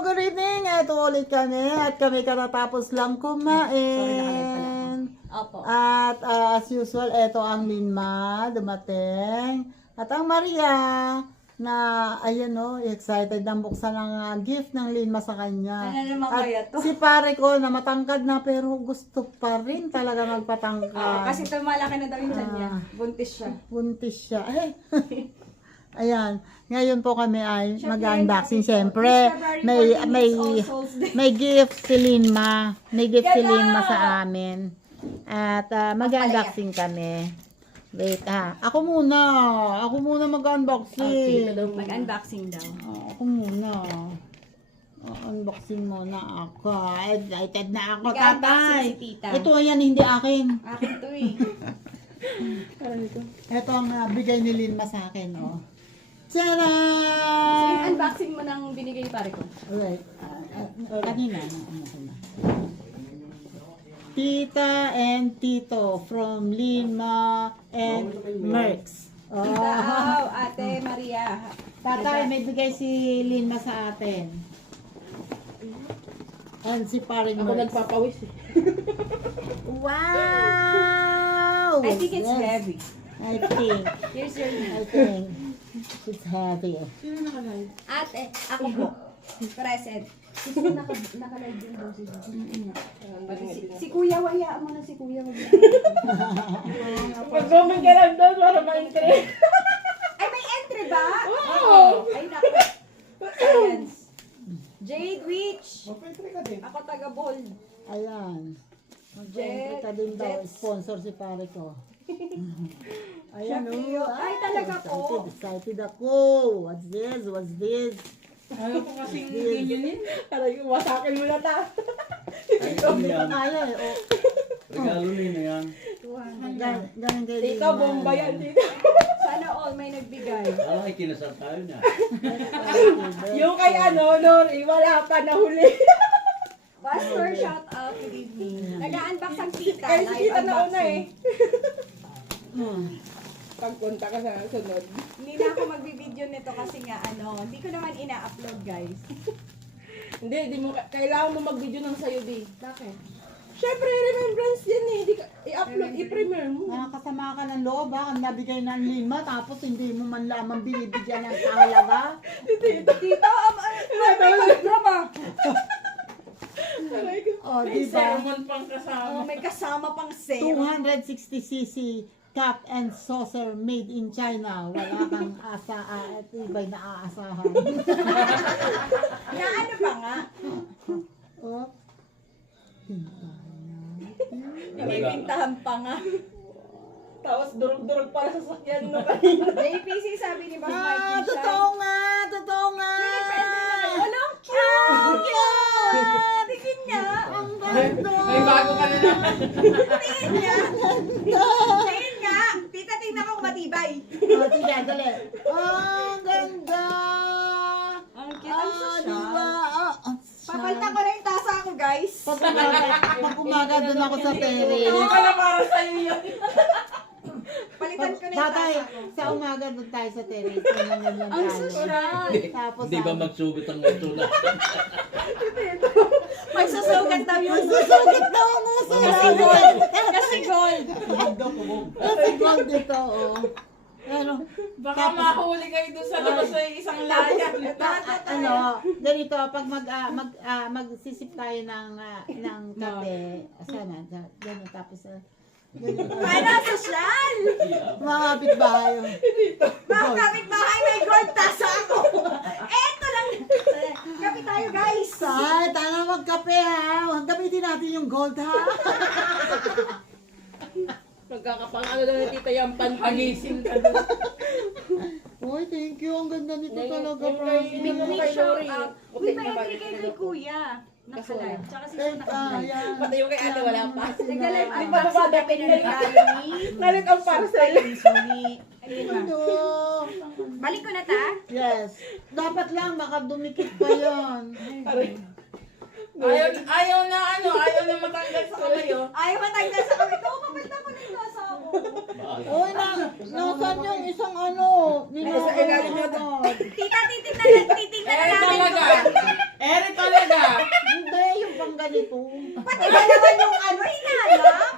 good evening. Ito ulit kami at kami katatapos lang kumain. Opo. At as usual, ito ang Linma dumating. At ang Maria na ayan o, excited na buksan ang gift ng Linma sa kanya. Ano naman At kaya to? si pare ko na matangkad na pero gusto pa rin talaga magpatangkad. Kasi tumalaki na daw yung tiyan niya. Buntis siya. Buntis siya. Ayan. Ngayon po kami ay Siyempre, mag-unboxing. happy Siyempre, February may 14 may is All Souls Day. may gift si Linma. May gift si Ganda! Linma sa amin. At mag-unboxing kami. Wait Ako muna. Ako muna mag-unboxing. Mag-unboxing daw. Ako muna. Unboxing muna ako. Excited na ako, Mag-unboxing tatay. si tita. Ito yan, hindi akin. Akin to eh. Ito ang bigay ni Linma sa akin, oh. So yung Tcharam! unboxing mo ng binigay ni pare ko. Alright. Kanina. Tita and Tito from Linma and Merx. Oh. Taaw, Ate Maria. Tatay, may bigay si Linma sa atin. And si paring Ako Merx. nagpapawis eh. Wow! I think it's Yes. heavy. I think. Here's your I think. It's heavy. Sino nakalive? Ate, ako po. Present. Kasi naka-live din daw si Si Kuya, wayaan mo na si Kuya. Mag-comment ka lang doon para ma-entry. Ay, may entry ba? Oo. Ay, naku. Science. Jade Witch. Mag-entry ka din. Ako taga-bold. Ayan. Mag-entry ka din daw. Jets. Sponsor si pare ko. Ayan Syempre, o. ay, talaga po. Excited ako. What's this? What's this? Ano po kasing ganyan yun? Aray ko, wasakin mo na ta. Kaya eh. Oh. Regalo na yan. Ganun kayo. Tito, bomba yan, tito. Sana all may nagbigay. Ay, kinasal tayo na. Yung kay Nori, wala pa nahuli. Pastor, shout out. Good evening. Nag-unbox ang tita. Kaya si Live tita nauna eh. unboxing. Pagpunta ka sa sunod. Hindi na ako magbibideo nito kasi nga hindi ko naman ina-upload guys. Hindi, kailangan mo mag-video ng sayo di. Bakit? Siyempre, remembrance yan eh. I-upload, i-premiere mo. Nakakasama ka ng loob ha. Ang nabigay ng Linma tapos hindi mo man lamang binibigyan ng kahalaga. Tito, may program ah. Aray ko. O, May diba? sermon pang kasama. May kasama pang sale. 260cc cup and saucer made in China. Wala kang asa at iba'y naaasahan. Na ano pa nga? Oh. Pinipintahan pa nga. Tapos durog-durog para sa sakyan mo kanina. JPC sabi ni Boss Mikey siya. Totoo nga! Totoo nga! Walang cute! Tingin niya. Ang ganda! May bago ka na naman. Tingin niya. Tingin nga. Tita, tingnan ko kung matibay. Oh, sige, dali. Ang ganda! Ang cute. Ang social. Diba? Papalitan ko na yung tasa ko, guys. Pag umaga doon ako sa terrace. Hindi pala para sa'yo yun. Palitan ko na yung Tatay, tasa ko. sa umaga doon tayo sa terrace. Tingnan lang Ang tayo. social. Tapos Hindi ba magsugot ang ito na? Magsusugat daw yung Susugit daw ang uso. Kasi gold. Kasi gold. Kasi gold dito, oh. Pero, Baka mahuli kayo doon sa labas sa isang laya. ganito, pag magsisip tayo ng kape, sana, gano'n, tapos, Para social. mga kapitbahay. Mga kapitbahay, may gold tasa ako. Eto lang. Kapit tayo, guys. Ay, tanga magkape ha. Gamitin natin yung gold ha. Magkakapangalo na ni Tita yung panpagising ka doon. Uy, thank you. Ang ganda nito talaga, Yung promise. kay Lori. Uy, may entry kay Kuya. Nakalive. Tsaka si Suna nakalive. Ayan. Pati yung kay ate wala pa. Nag-live Ay, unboxing bababa, kami ng regalo ni... Nalit ang parcel. Sorry. Ayun na. Ano? Balik ko na ta. Yes. Dapat lang, baka dumikit pa yun. Ayaw na matanggal sa kamay oh. Ayaw matanggal sa kami. Ito, papalitan ko na yung tasa ko. Uy, nasan yung isang ano? Ay, sa ilalim na Ninakaw. Tita, titignan na Eh natin. talaga. Eh ganito. Pati ba naman yung ano, hinanap?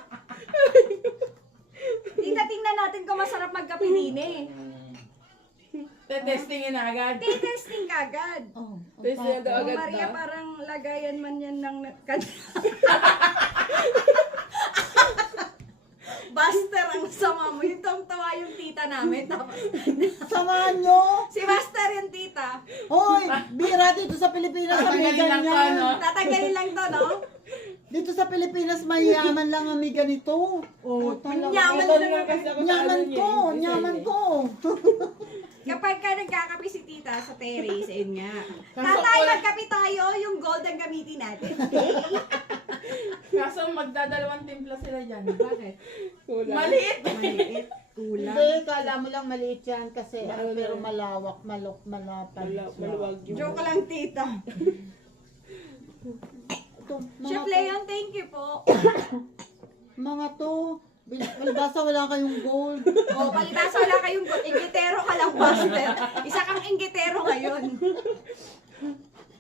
Tita, tingnan natin kung masarap magkape din eh. Tetestingin na agad. Testing ka agad. Oh, Testing na daw Oh, agad Maria, daw. parang lagayan man yan ng... Buster, ang sama mo. Yung tawa yung tita namin. Tapos, samahan nyo. si Buster yung tita. Hoy, bira dito sa Pilipinas kami Tatanggalin lang to, ganyan. no? Tatanggalin lang to, no? Dito sa Pilipinas, mayaman lang ang may ganito. Oh, Nyaman Ito na naman kasi ako sa Nyaman ano niya, ko, isa nyaman niya. ko. Kapag ka nagkakape si tita sa terrace, ayun nga. Kaso Tatay, wala- magkape tayo, yung gold ang gamitin natin. Kaso magdadalawang timpla sila dyan. Bakit? Maliit. Maliit. Ulam. Hindi, kala mo lang maliit yan kasi Ano pero lang. malawak, malapad. Maluwag yung... Joke lang, tita. Ito, Chef Leon, thank you po. mga to, balbasa wala kayong gold. O, palibasa wala kayong gold. Inggitero ka lang, Buster. Isa kang inggitero ngayon.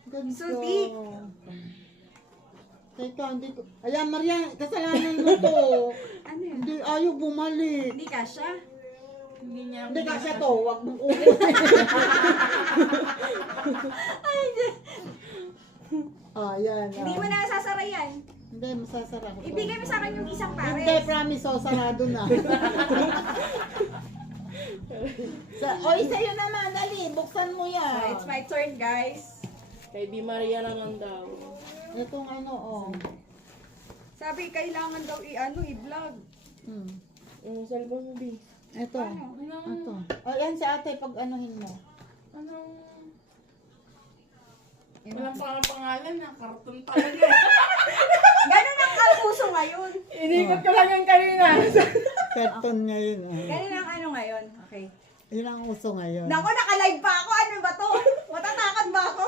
Ganito. Sudik. Teka, hindi ko. Ayan, Maria, kasalanan mo to. Ano yun? Hindi, ayaw bumalik. Hindi ka siya? Hindi niya... Hindi kasi to, wag mong ulit. Ah, yan. Hindi mo na sasara yan. Hindi, masasara ko. to. Ibigay mo sa akin yung isang Hindi, pares. promise, oh, sarado na. Oy, sa'yo naman, dali, buksan mo So, yan. it's my turn, guys. Kay Di Maria naman daw. Itong ano, oh. Sabi, kailangan daw i-vlog. Hmm. Yung cellphone mo, B. Ito. Ito. O, yan si ate, pag anuhin mo. Anong... Walang pangalan na, karton talaga. Ganun ang alpuso ngayon. Inikot ko lang yan kanina. Karton niya yun. Oh. Ganun ang ano ngayon. Okay. Yun ang uso ngayon. Naku, naka-live pa ako. Ano ba to? Matatakad ba ako?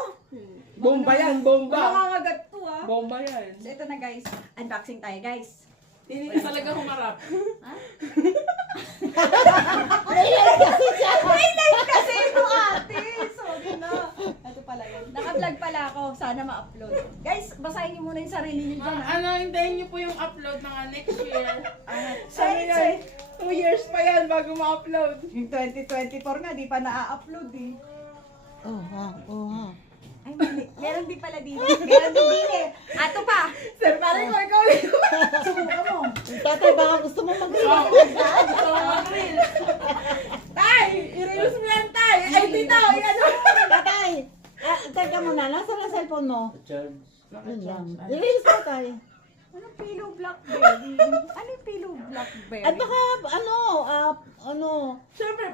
Bomba yan, bomba. Nakakagat to, ah. Bomba yan. So, ito na, guys. Unboxing tayo, guys. Hindi ka talaga humarap. May live kasi ito, ate. Sorry na. Ito pala yun. Naka-vlog pala ako. Sana ma-upload. Guys, basahin niyo muna yung sarili niyo dyan, ha? Ano, hintayin niyo po yung upload mga next year. Sabi Ano yan? 2 years pa yan bago ma-upload. Yung 2024 nga, di pa na-upload eh. Oh, ha. Oh, ha. Ay, mali. Meron din pala din. Meron din din eh. Ato pa. Sir, pare ko, ikaw ulit. Subukan mo. Tatay, baka gusto mo mag-vlog. So, mag-reels. Tay, i-reels mo yan, tay. Ay, dito, ano? Tatay! Teka muna, nasa na cellphone mo? Charge. Yun lang. I-release mo tayo. Anong pillow blackberry? Anong pillow blackberry? At baka, ano, Siyempre,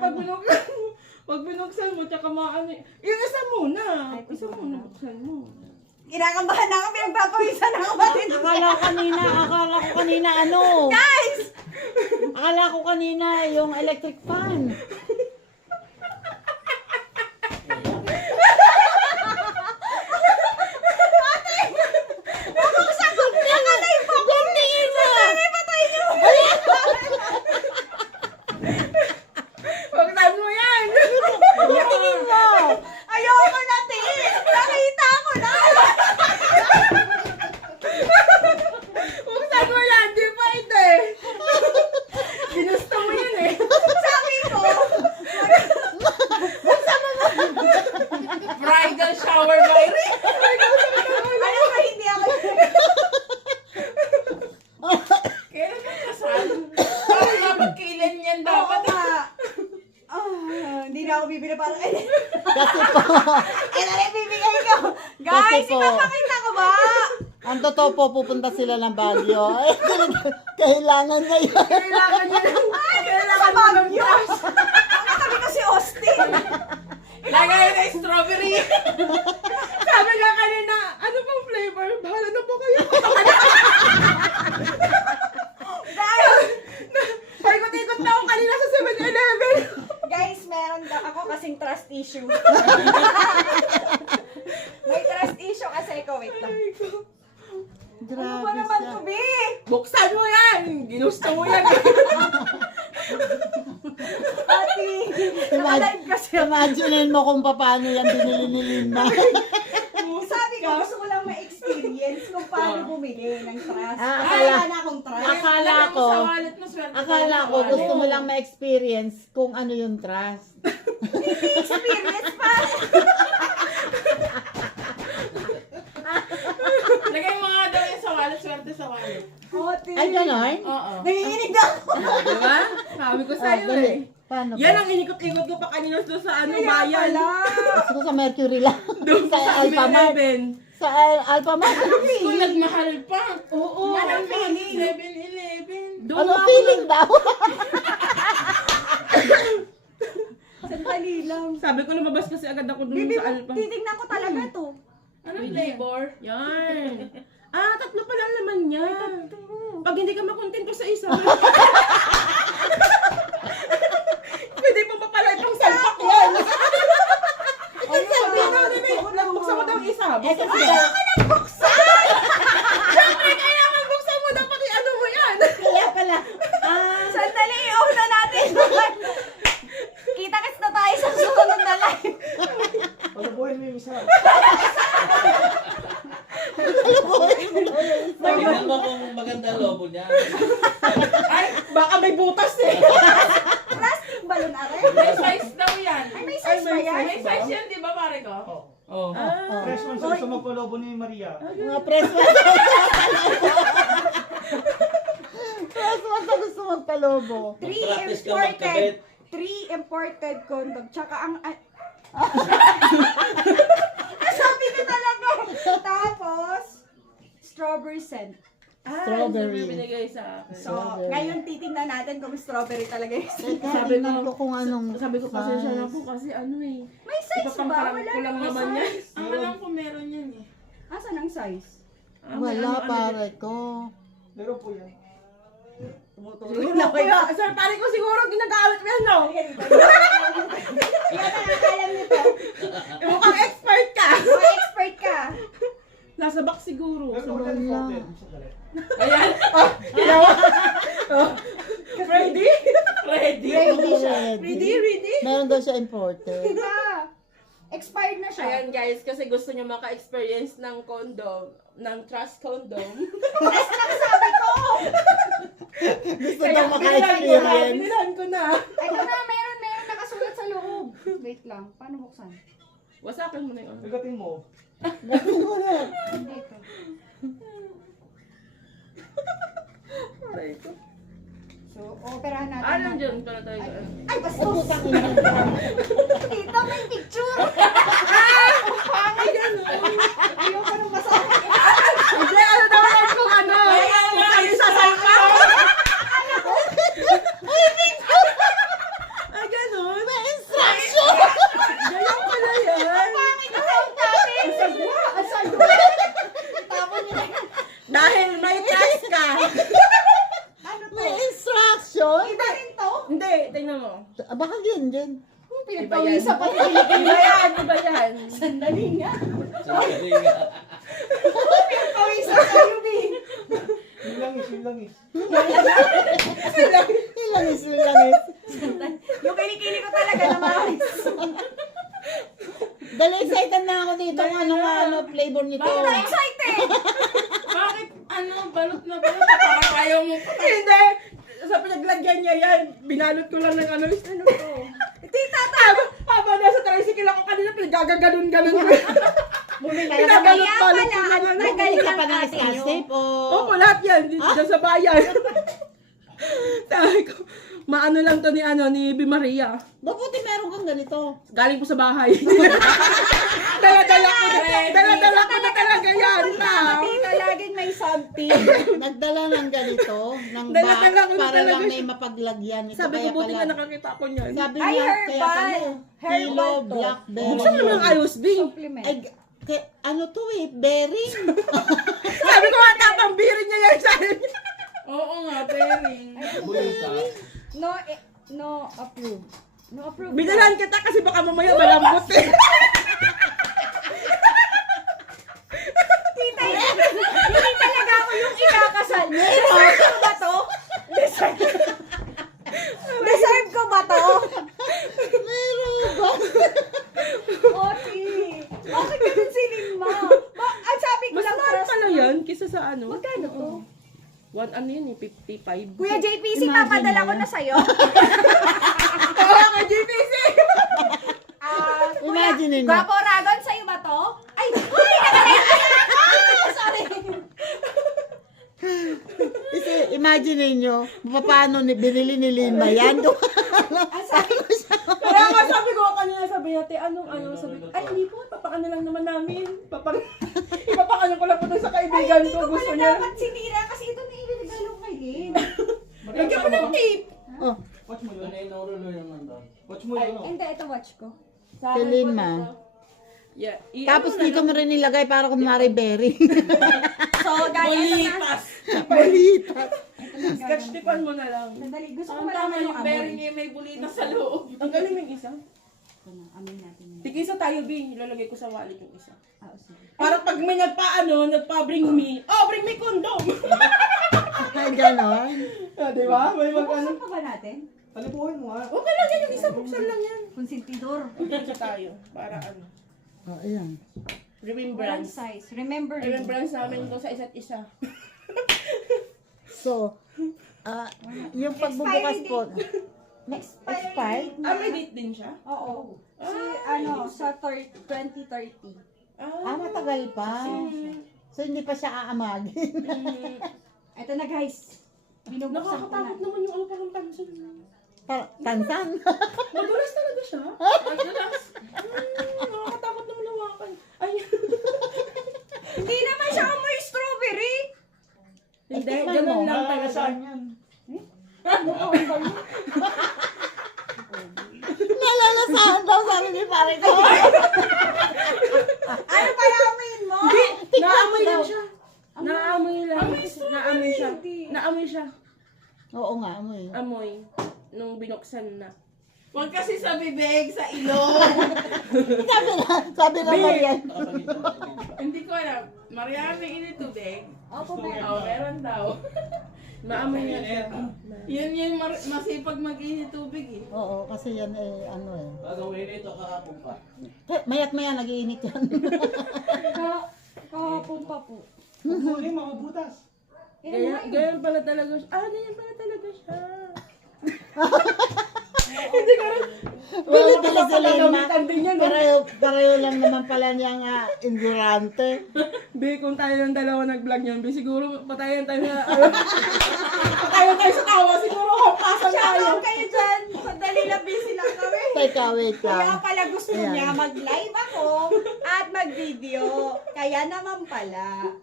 pag binuksan mo, tsaka maano, yung isa muna. Ay, Isa muna, buksan mo. Kinakabahan ako, pinagpapawisan ako batid. akala ko kanina ano? Guys! Akala ko kanina yung electric fan. Buksan ko! Nakalive pa ako! Nakalive pa tayo! Buksan mo yan! Tingin mo! Ayoko na, tiin! Nakita ko na! Buksan mo yan, di pwede. Ginusto mo yan eh. Sabi ko, Bridal shower by Rick. alam ko hindi ako. Kailan ka kasal? Parang dapat kailan yan Oo dapat. nga. Hindi na ako bibili para Kasi po, Kailan na bibigay ko? Guys, Kasi po. ipapakita ko ba? ang totoo po, pupunta sila ng Baguio. Ay, kailangan ngayon. Kailangan nyo lang. Kailangan Sa mo ng Baguio. cash. Ang katabi ko si Austin. Lagay na yung strawberry. Sabi nga kanina, ano pang flavor? Bahala na po kayo. Guys, Paikot-ikot na ako kanina sa 7-Eleven. guys, meron daw ako kasing trust issue. May trust issue kasi ko. Wait lang. Ano ba Grabe naman siya. to, B? Buksan mo yan. Ginusto mo yan. Ati, nakalive kasi ako. Imagine mo kung paano yan binili ni Linda. Sabi ko, gusto ko lang ma-experience. experience kung paano bumili ng trust. Ah, Wala na akong trust. Akala Lagyan mo ko- sa wallet mo, swerte ka Akala sa ko wallet. gusto mo lang ma-experience kung ano yung trust. Experience pa. Lagay mo nga daw yan sa wallet, swerte sa wallet. Ate. Ay, ganon? Oo. Nanginginig na ako. Diba? Sabi ko sa'yo Ah, dali. eh. Paano Yan ba? ang inikot-ikot ko pa kanina doon sa ano, Kaya bayan. pala. Gusto ko sa Mercury lang. Doon sa sa Alphamart. 7-Eleven. Sa Alphamart. Kung nagmahal pa. Oo. Yan ang Ang feeling. 7-Eleven. Doon Ano ako feeling daw? Sandali lang. Sabi ko lumabas kasi agad ako doon Bibi, sa Alpa. titignan ko talaga to. Anong flavor? Yan. Ah, tatlo pala ang laman niya. Pag hindi ka makontento sa isa, pwede mo pa pala itong salpak yan. Nagbuksan mo daw ang isa. Siyempre, kailangan buksan mo dapat ano mo yan. Kaya pala. Sandali, una natin. Kita-kits na tayo sa susunod na live. Pagkabuhin mo yung isa. Tingnan mo kung maganda lobo niya. Ay, baka may butas eh. Plastic balloon are. May size daw yan. Ay, may size ba yan? May size yan, di ba pare ko? Oh. Fresh one sa gusto magpalobo ni Maria. Mga press one. Press one sa gusto magpalobo. Mag-practice ka magkabit. 3 imported condom. Tsaka ang... Sabi ko talaga. Tapos, strawberry scent. Strawberry. Binigay sa akin. So, Strawberry. ngayon titingnan natin kung strawberry talaga yung Teka, Sabi tingnan ko- ko kung anong Sabi ko pasensya na size. po kasi ano eh. May size ba? Ipapangparang Wala ko lang namang naman yan. size. Ang alam ko meron yan eh. Asan ang size? Ah, may Wala, ano-ano pare ko. Meron po yan. Siguro kuya, sir, pare ko siguro ginagamit mo yan, no? Kaya nakakalam nito. Eh, mukhang expert ka. Mga expert ka. Nasa box siguro. Meron po yan fountain. Sandali. Ayan. Oh, ginawa. Oh. Ready? Ready? Ready. Ready? Meron daw siya imported. Diba? Expired na siya. Ayan guys, kasi gusto nyo maka-experience ng condom, ng trust condom. Yes lang sabi ko! Gusto daw maka-experience. Binilan ko na. Ito na, meron nakasulat sa loob. Wait lang, paano buksan? Wasakin mo na yun. Bigatin mo. Dito. Aray ko. So, operahan natin. Ano dyan pala tayo? Ay, bastos! Dito may picture! Ay, gano'n. Ayoko nang masabi. Hindi, ano naman kung ano? Ay, sasalpa. Ay, gano'n. May instruction. Ganyan pala yan. Pangit na sound natin! Ang sagwa! Tapos nila. Dahil may trust ka. Ano to? May instruction? Iba rin to? Hindi, tingnan mo. Baka ganyan. Pinagpawisa pa rin. Iba yan, iba yan. Sandali nga. Sandali nga. Pinagpawisa pa rin. Yun lang is, yun lang is. Ilangis, ilangis. Yung kilikili ko talaga na maris. Dali, excited na ako dito. Ano flavor nito. Bakit excited? Bakit, ano, balot na balot? Parang ayaw mo pa. Hindi. Sa pinaglagyan niya yan, binalot ko lang ng ano. Ano to? Tita, Haba nasa tricycle ako kanina, pinagagaganon-ganon ko. Bumili Kaya Pinabalot-balot ko pala, naman. nagaling ka pa ang ng ate nyo. escape o... Opo, lahat yan. Dito sa bayan. Sabi ko, maano lang to ni Bi Maria. Mabuti meron kang ganito. Galing po sa bahay. Dala-dala ko na talaga yan. Tita, laging may something. Nagdala ng ganito, ng Dala-dala box, ko na para lang talaga may mapaglagyan. Ito Sabi ko, kaya buti pala. nga nakakita ko niyan. Sabi Ay, niya, kaya pala. herbal. Kilo, Herbal to. blackberry. Buksan mo ng ayos, Bi. Supplement. Ay, ano to eh, bearing. Sabi ko, tatangbirin niya yan sa akin. Oo nga, bearing. Bulita. No approve. No approve. Binalan kita kasi baka mamaya malambot eh. Tita, hindi talaga ako yung ikakasal. Deserve ko ba to? Deserve ko ba to? Meron ba? Oti, bakit ganun si Lima? Ang sabi ko Mas lang mahal trust pala mo. yan. isa sa ano. Magkano to? One ano yun eh, 55. Kuya JPC, Imagine papadala mo. ko na sa'yo. Kaya ka JPC! Imagine nyo. Guapo Ragon, sa'yo ba to? Ay, uy, nakalagay ako! Sorry. Kasi imagine nyo, paano binili ni Linma yan. Ang sabi ko siya. Kaya nga sabi ko kanina, sabi natin, anong ano, sabi ko, ay hindi po, papakano lang naman namin. Ipapakano ko lang po dun sa kaibigan Hindi ko, ko gusto pala niya. dapat sinira kasi ito na ilinigalo kay Lynn. Lagyan mo ng tape. Oh, Watch mo yun. Ano yung naurulo yung nandun? Watch mo yun. oh. Hindi, ito watch ko. si Linma. Yeah. Tapos dito mo rin nilagay para kunwari berry. So, gaya ito na. Bulitas. Balitas. Sketch tipan mo na lang. Sandali, gusto ko Ang tama malaman yung yung berry amoy. niya may bulitas sa loob. Ang galing yung isa. Ito na, amoy natin yun. Tig-isa tayo, Bing. Ilalagay ko sa wallet yung isa. Ah, oh, sige. Para pag may nagpa-bring me, bring me condom. Ay, ganon. Di ba? May mag-ano. Buksan pa ba natin? Talipuhin mo nga. Okay lang yan, yung isa buksan lang yan. Konsentidor. Isa tayo, para ano. Oh, ayan. Walang Remembrance. size. Remember. Remembrance namin ito sa isa't isa. So, yung pagbubukas po, expired? May date din siya? Oo. Ano, sa 2030. Matagal pa. So, hindi pa siya aamagin. Ito na guys. Binubuksan ko na. Nakakatakot naman yung ano parang tansan. Tansan. Madulas talaga siya. Madulas. Nakakatakot naman hawakan. Ay. Hindi naman siya amoy strawberry. Hindi, tikman ganun mo. lang talaga. Saan yan? Nalalasahan daw sabi ni pare ko. Ano pa amoyin mo? Naamoy lang siya. Naamoy lang. Naamoy siya. Naamoy siya. Oo nga, amoy. Amoy. Nung binuksan na. Huwag kasi sa bibig, sa ilong. Sabi na Marian. Hindi ko alam. Mariana ini tubig. Opo, meron. Oo, meron daw. Maamoy niya siya. Yun yung masipag mag-init tubig eh. Oo, kasi yan ano eh. Bagong init o kahapon pa? Mayat maya nag-iinit yan. Kahapon pa po. Huli, makubutas. Ganyan pala talaga siya. Ganyan pala talaga siya. Hindi ka rin. Bili-bili sa Lima. Gamitan din yan. Pareho lang naman pala niyang endurante. Bi, kung tayo ng dalawa nag-vlog niyan, Bi, siguro patayan tayo na, patayan tayo sa tawa, siguro hampasan tayo. Shoutout kayo dyan. Sandali lang, busy lang kami. Teka, wait Kaya lang. pala gusto Ayan. niya mag-live ako at mag-video. Kaya naman pala.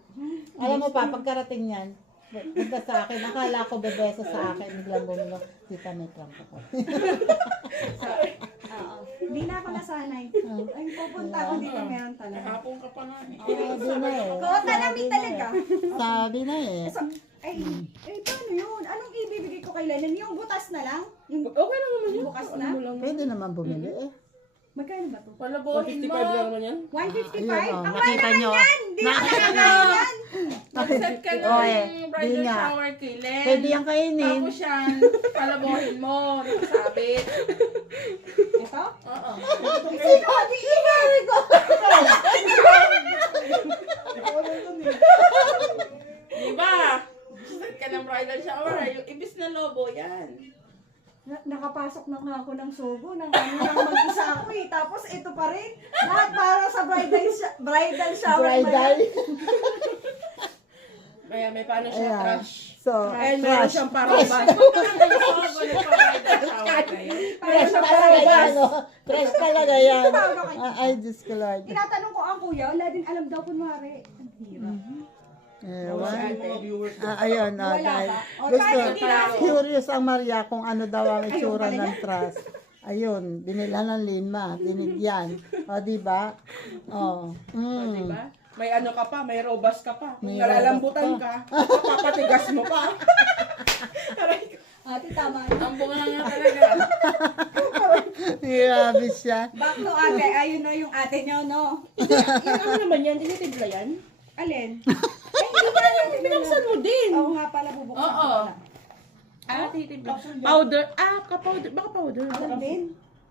Alam mo pa, pagkarating yan, punta sa akin, akala ko bebeso sa akin, biglang bumulong, tita may prank ako. Oo. Hindi na ako nasanay. Ay, pupunta ako dito meron talaga. Hapon ka pa nga. Sabi na eh. Kota namin talaga. Sabi na eh. Ay, paano yun? Anong ibibigay ko kay Lennon? Yung butas na lang? Yung Okay lang naman yun. bukas na? Ano mo lang. Pwede naman bumili eh. Magkano ba to? Palabohin 155 mo. 155 lang naman yan. 155? Ayun, oh, Ang mahal nakita naman nyo. yan! Hindi Na- ako nangangailan! Mag-set ka Oh, eh. ng Di bridal nga. shower kay Len. Pwede yan kainin. Tapos yan, palabohin mo. Nakasabit. Ito? Oo. Sino mag-iingay ko? Ikaw lang dun eh. Diba? Set ka ng bridal shower. Yung ibis na lobo, yan. Nakapasok na nga ako ng Sogo, nang mag-isa ako eh. Tapos ito pa rin. Lahat para sa bridal shower. Bridal. Kaya may paano siya, Ayan. trash. So, And meron trash. siyang parabas. Magkakanda yung mga bridal shower na yan. Fresh talaga yan, no? Fresh talaga yan. Tawag ako. Ay, Diyos ko Lord. Tinatanong ko ang kuya, wala din alam daw kunwari. Ang hirap. Ewan. Mga viewers. Ayun, Wala dahil ba? O, gusto, tayo, hindi natin. curious ang Maria kung ano daw ang Ayun itsura pala ng yan. trust. Ayun, binilhan ng Linma, binigyan. O, diba? O, Diba? May ano ka pa, may robust ka pa. Kung May nalalambutan robust ka, papatigas mo pa. Ate, tama. Ang bunga nga talaga. Grabe siya. Back to ate, ayun no yung ate nyo, no? Yan ano naman yan? Tinitibla yan? Alin? Ay, hindi ba yan? Binuksan mo din. Oo nga pala, bubuksan Oo. ko na. Titibla. Powder. Ka-powder. Baka powder. Alam din?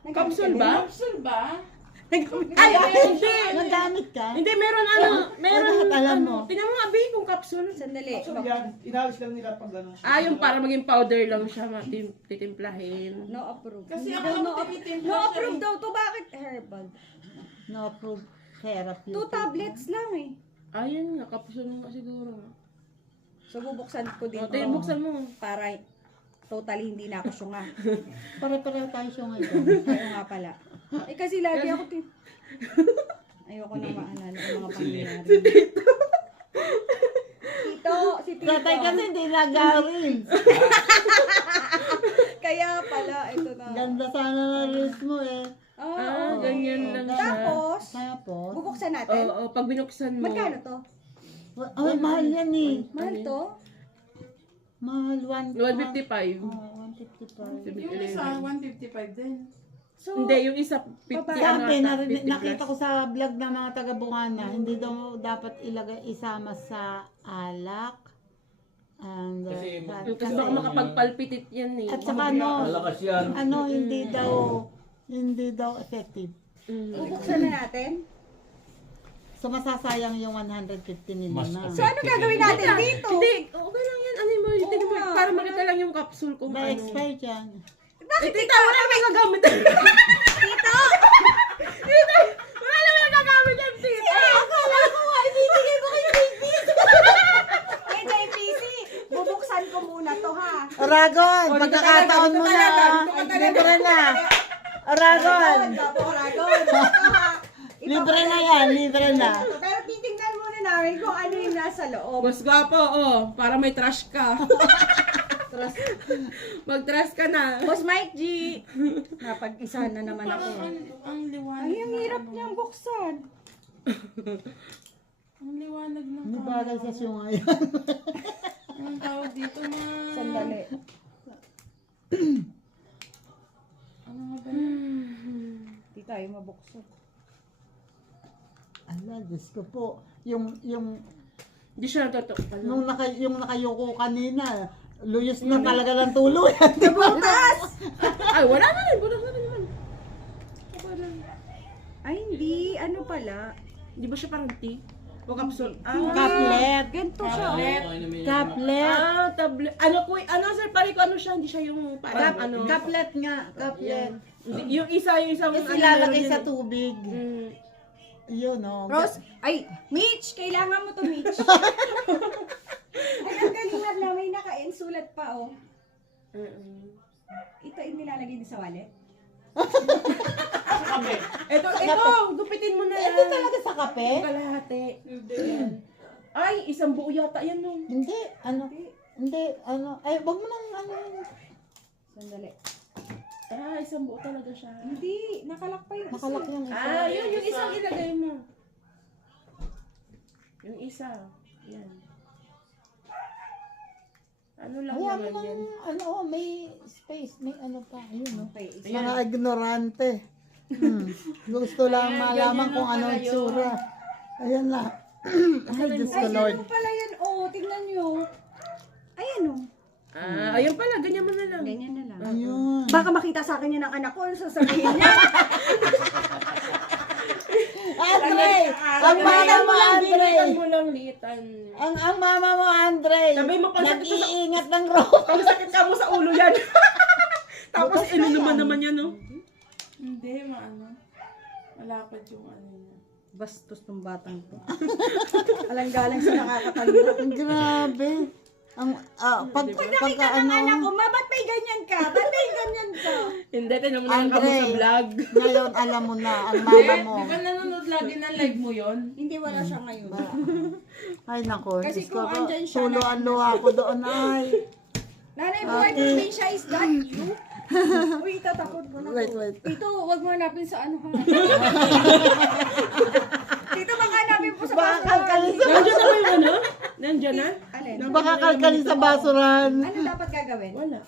Capsule ba? Capsule ba? Ay, Ay, hindi. nagamit ka? Hindi, meron ano. Meron lahat alam mo. Tingnan mo nga, Bi, kung capsule. Sandali. So yan, inalis lang nila pag ano. Yung para maging powder lang siya, titimplahin. No approve. Kasi Hindi ako daw, lang no, tinitimpla no siya approve eh. daw to. Bakit herbal? No approved therapy. 2 tablets lang eh. Ayun nga, capsule nga siguro. So bubuksan ko din O, to buksan mo. para totally hindi na ako syunga. Pare-pareho tayo siya ngayon. Ayaw nga pala. Eh kasi lagi ako ayoko na maalala ang mga pangyayari. Si Tito. Tatay kasi hindi nag-reels. Kaya pala, ito na. Ganda sana ng reels mo eh. Oo. Ganyan lang siya. Tapos, Tapos, bubuksan natin. Oo, pag binuksan mo. Magkano to? ay, mahal yan eh. Mahal to? Mahal, 155. 155. Yung isa, 155 din. So, Hindi, yung isa 50 Sabi, ano, 50 nakita plus. ko sa vlog ng mga taga-Bungana, hindi daw dapat isama sa alak. And, Kasi- Kasi baka makapagpalpitit yan eh. at saka ano, Malakas yan. hindi daw effective. bubuksan na natin. So, masasayang yung 150 nila Mas na. So, ano gagawin natin dito? Hindi, okay lang yan. Ano mo, Oo tingnan mo, nga. para makita lang yung capsule kung May ano. expired yan. Bakit Tita, wala naman gagamit. Tito? Tita, wala naman gagamit yan, tita. Akala ko nga, ibibigay mo kay JPC. Kay JPC, bubuksan ko muna to ha. Aragon, O, dito pagkakataon talaga, mo dito na. talaga, Libre na. Aragon. Aragon. Ito ha. Libre na yan, libre na. Pero titingnan muna namin kung ano yung nasa loob. Mas gwapo, para may trash ka. Mag-trash ka na. Boss Mike G. Napag-isa na naman ako. Ang liwanag. Ay, ang hirap niyang buksan. Ang liwanag ng Hindi bagay sa siyo ngayon. Anong tawag dito na? Sandali. Ano nga ba? Di tayo mabuksan. Ala, Diyos ko po. Yung Hindi siya totoo. yung nakayuko kanina, luyos na talaga ng tuloy. Butas! Ay, wala na rin. Budak na rin naman. Ay, hindi. Ano pala? Di ba siya parang tea? O capsule? Kaplet. Ganito siya. Kaplet. Tablet. Ano, sir, pare ko, ano siya? Hindi siya yung parang ano. Kaplet nga. Kaplet. Yung isang Kasi ano, ilalagay meron sa yun tubig. eh. Mm. Yun, no. Rose, ay, Mitch, kailangan mo to, Mitch. Ay, ang galingan na, may naka-insulat pa, oh. Ito yung nilalagay din sa wallet. Ito, gupitin mo na yan. Ito talaga sa kape? Kalahati. Yan. Ay, isang buo yata yan, no? Hindi, ano. Hindi, ano. Ay, wag mo nang ano. Sandali. Isang buo talaga siya. Hindi, nakalak pa yung isa. Nakalak yung isa. Yung isang ilagay mo. Yung isa. Yan. Ano lang Ayan mo naman nang, yan? ano, may space, may ano pa. Ayun, no. Okay, isa. Mga ignorante. Gusto lang malaman kung ano yung tsura. Ayan na. Ay, Diyos ko, Ay, Lord. ano pala yan? Oh, tingnan nyo. Ayan, oh. Ayun pala, ganyan mo na lang. Ganyan na lang. Ayun. Baka makita sa akin yun ng anak ko, ano sasabihin niya? Andre! Ang mama mo, Andre! Litan mo lang, litan. Ang mama mo, Andre! Sabi mo, pansakit mo sa- Nag-iingat ng ropa. Pag sakit ka mo sa ulo yan. Tapos inunuman naman yan, no? Hindi, maano. Malapad yung ano niya. Bastos ng batang to. Alang-galang sa nakakatanda. Ang grabe. Ang, pagka ano, Anak ko, ma, ba't may ganyan ka? Ba't may ganyan ka? Hindi, tinan mo na lang Andre. kamo sa vlog. ngayon alam mo na, ang mama mo. Di ba nanonood lagi ng live mo yon? Hindi, wala siya ngayon. Ay, nako. Kasi Diyos ko, kung andyan siya, tulo ang luha ko doon, ay. Nanay, buhay probinsya, is that you? Uy, tatakot mo na. Wait, wait. Tito, wag mo hanapin sa ano ha. Tito, baka hanapin po sa Baka basurahan. kalkalin sa, Nandiyan na ba yung ano? Nandiyan na? Alin? baka kalkalin sa basurahan. Ano dapat gagawin? Wala.